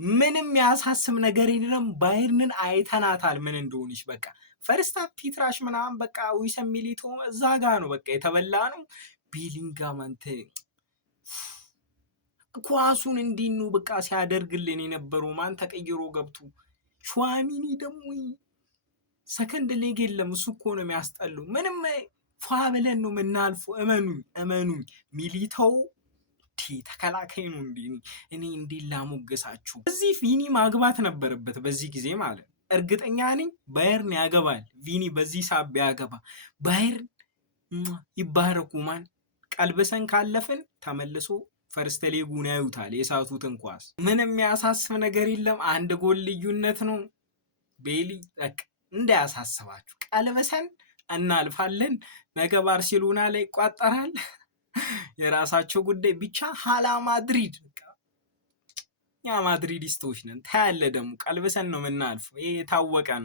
ምንም ያሳስብ ነገር የለም። ባየርንን አይተናታል ምን እንደሆነች። በቃ ፈርስት ሃፍ ፒትራሽ ምናምን በቃ ዊሰን ሚሊቶ እዛ ጋ ነው በቃ የተበላ ነው። ቤሊንጋም አንተ ኳሱን እንዲኑ በቃ ሲያደርግልን የነበረው ማን ተቀይሮ ገብቶ ሹዋሚኒ ደግሞ ሰከንድ ሌግ የለም። እሱ እኮ ነው የሚያስጠሉ። ምንም ፏ ብለን ነው የምናልፈው። እመኑኝ ሚሊታው ተከላካይ ነው እንዴ? እኔ እንዴ ላሞገሳችሁ። እዚህ ቪኒ ማግባት ነበረበት በዚህ ጊዜ ማለት እርግጠኛ ነኝ ባየርን ያገባል። ቪኒ በዚህ ሳብ ያገባ ባየርን ይባረኩ። ማን ቀልበሰን ካለፍን ተመልሶ ፈርስት ሌጉን ያዩታል። የሳቱትን ኳስ ምንም ያሳስብ ነገር የለም። አንድ ጎል ልዩነት ነው። ቤሊ በቃ እንዳያሳስባችሁ ቀልበሰን እናልፋለን። ነገ ባርሴሎና ላይ ይቋጠራል። የራሳቸው ጉዳይ ብቻ። ሀላ ማድሪድ ያ ማድሪዲስቶች ነን። ታያለ ደግሞ ቀልበሰን ነው የምናልፈው። ይሄ የታወቀ ነው።